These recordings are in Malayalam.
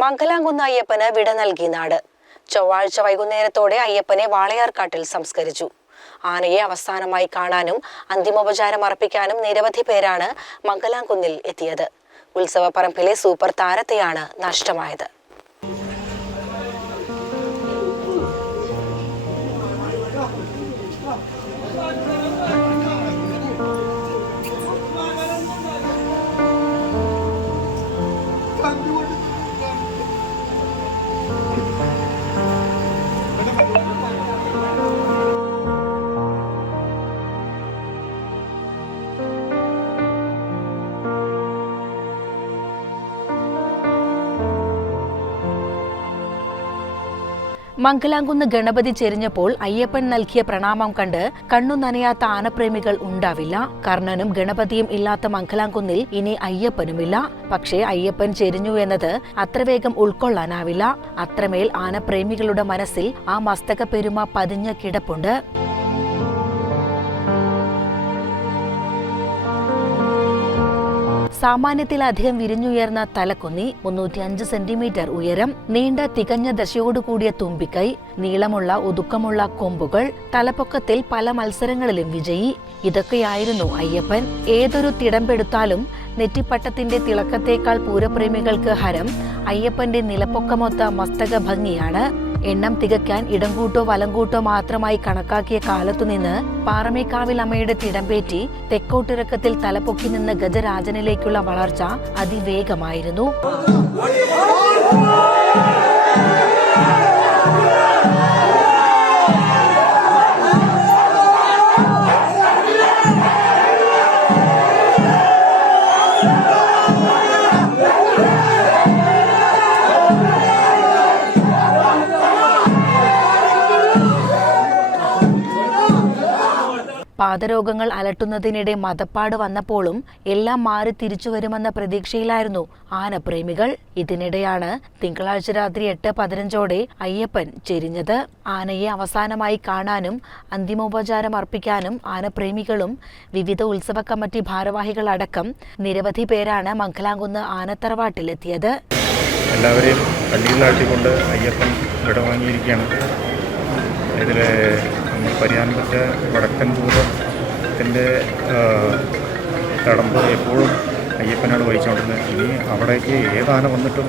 മംഗലാംകുന്ന് അയ്യപ്പന് വിട നൽകി നാട്. ചൊവ്വാഴ്ച വൈകുന്നേരത്തോടെ അയ്യപ്പനെ വാളയാർക്കാട്ടിൽ സംസ്കരിച്ചു. ആനയെ അവസാനമായി കാണാനും അന്തിമോപചാരം അർപ്പിക്കാനും നിരവധി പേരാണ് മംഗലാംകുന്നിൽ എത്തിയത്. ഉത്സവപ്പറമ്പിലെ സൂപ്പർ താരത്തെയാണ് നഷ്ടമായത്. മംഗലാംകുന്ന് ഗണപതി ചെരിഞ്ഞപ്പോൾ അയ്യപ്പൻ നൽകിയ പ്രണാമം കണ്ട് കണ്ണു നനയാത്ത ആനപ്രേമികൾ ഉണ്ടാവില്ല. കർണനും ഗണപതിയും ഇല്ലാത്ത മംഗലാംകുന്നിൽ ഇനി അയ്യപ്പനുമില്ല. പക്ഷേ അയ്യപ്പൻ ചെരിഞ്ഞു എന്നത് അത്ര വേഗം ഉൾക്കൊള്ളാനാവില്ല. അത്രമേൽ ആനപ്രേമികളുടെ മനസ്സിൽ ആ മസ്തക പെരുമ പതിഞ്ഞ കിടപ്പുണ്ട്. സാമാന്യത്തിലധികം വിരിഞ്ഞുയർന്ന തലക്കുന്നി, 305 സെന്റിമീറ്റർ ഉയരം, നീണ്ട തികഞ്ഞ ദശയോടുകൂടിയ തുമ്പിക്കൈ, നീളമുള്ള ഒതുക്കമുള്ള കൊമ്പുകൾ, തലപ്പൊക്കത്തിൽ പല മത്സരങ്ങളിലും വിജയി. ഇതൊക്കെയായിരുന്നു അയ്യപ്പൻ. ഏതൊരു തിടമ്പെടുത്താലും നെറ്റിപ്പട്ടത്തിന്റെ തിളക്കത്തേക്കാൾ പൂരപ്രേമികൾക്ക് ഹരം അയ്യപ്പന്റെ നിലപ്പൊക്കമൊത്ത മസ്തക ഭംഗിയാണ്. എണ്ണം തികയ്ക്കാൻ ഇടംകൂട്ടോ വലംകൂട്ടോ മാത്രമായി കണക്കാക്കിയ കാലത്തുനിന്ന് പാറമേക്കാവിൽ അമ്മയുടെ തിടമ്പേറ്റി തെക്കോട്ടിറക്കത്തിൽ തലപ്പൊക്കി നിന്ന് ഗജരാജനിലേക്കുള്ള വളർച്ച അതിവേഗമായിരുന്നു. പാദരോഗങ്ങൾ അലട്ടുന്നതിനിടെ മദപ്പാട് വന്നപ്പോഴും എല്ലാം മാറി തിരിച്ചു വരുമെന്ന പ്രതീക്ഷയിലായിരുന്നു ആനപ്രേമികൾ. ഇതിനിടെയാണ് തിങ്കളാഴ്ച രാത്രി 8:15 അയ്യപ്പൻ ചെരിഞ്ഞത്. ആനയെ അവസാനമായി കാണാനും അന്തിമോപചാരം അർപ്പിക്കാനും ആനപ്രേമികളും വിവിധ ഉത്സവ കമ്മിറ്റി ഭാരവാഹികളടക്കം നിരവധി പേരാണ് മംഗലാംകുന്ന് ആനത്തറവാട്ടിലെത്തിയത്. എല്ലാവരെയും കണ്ണീരിലാട്ടിക്കൊണ്ട് അയ്യപ്പൻ വിടവാങ്ങിയിരിക്കുകയാണ്. ഇതിൽ പരിയാൻപറ്റ വടക്കൻ പൂരത്തിൻ്റെ തടമ്പ് എപ്പോഴും അയ്യപ്പനാണ് വഹിച്ചുകൊണ്ടിരുന്നത്. ഇനി അവിടേക്ക് ഏതാന വന്നിട്ടും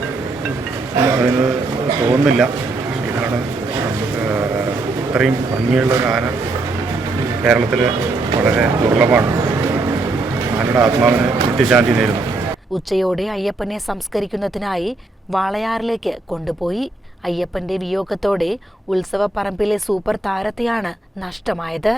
അതിന് തോന്നുന്നില്ല. ഇതാണ് നമുക്ക് ഇത്രയും ഭംഗിയുള്ളൊരു ആന കേരളത്തിൽ വളരെ ദുർലഭമാണ്. ആനയുടെ ആത്മാവിന് നിത്യശാന്തി നേരുന്നു. ഉച്ചയോടെ അയ്യപ്പനെ സംസ്കരിക്കുന്നതിനായി വാളയാറിലേക്ക് കൊണ്ടുപോയി. അയ്യപ്പന്റെ വിയോഗത്തോടെ ഉത്സവപ്പറമ്പിലെ സൂപ്പർ താരത്തെയാണ് നഷ്ടമായത്.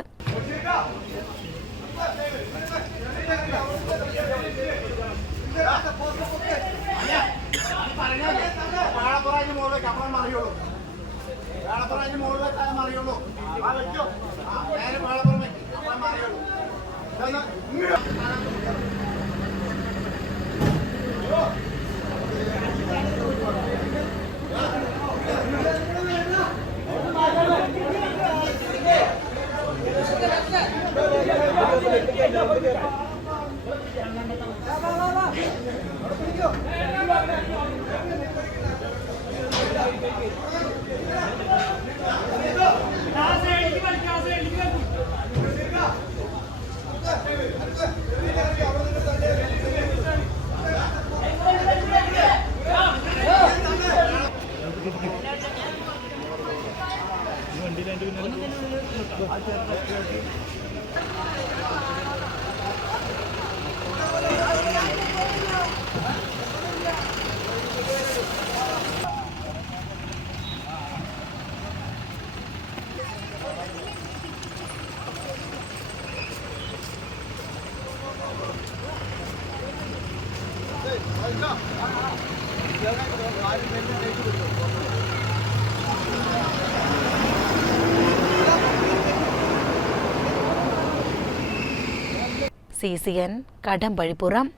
CCN കടമ്പഴിപ്പുറം.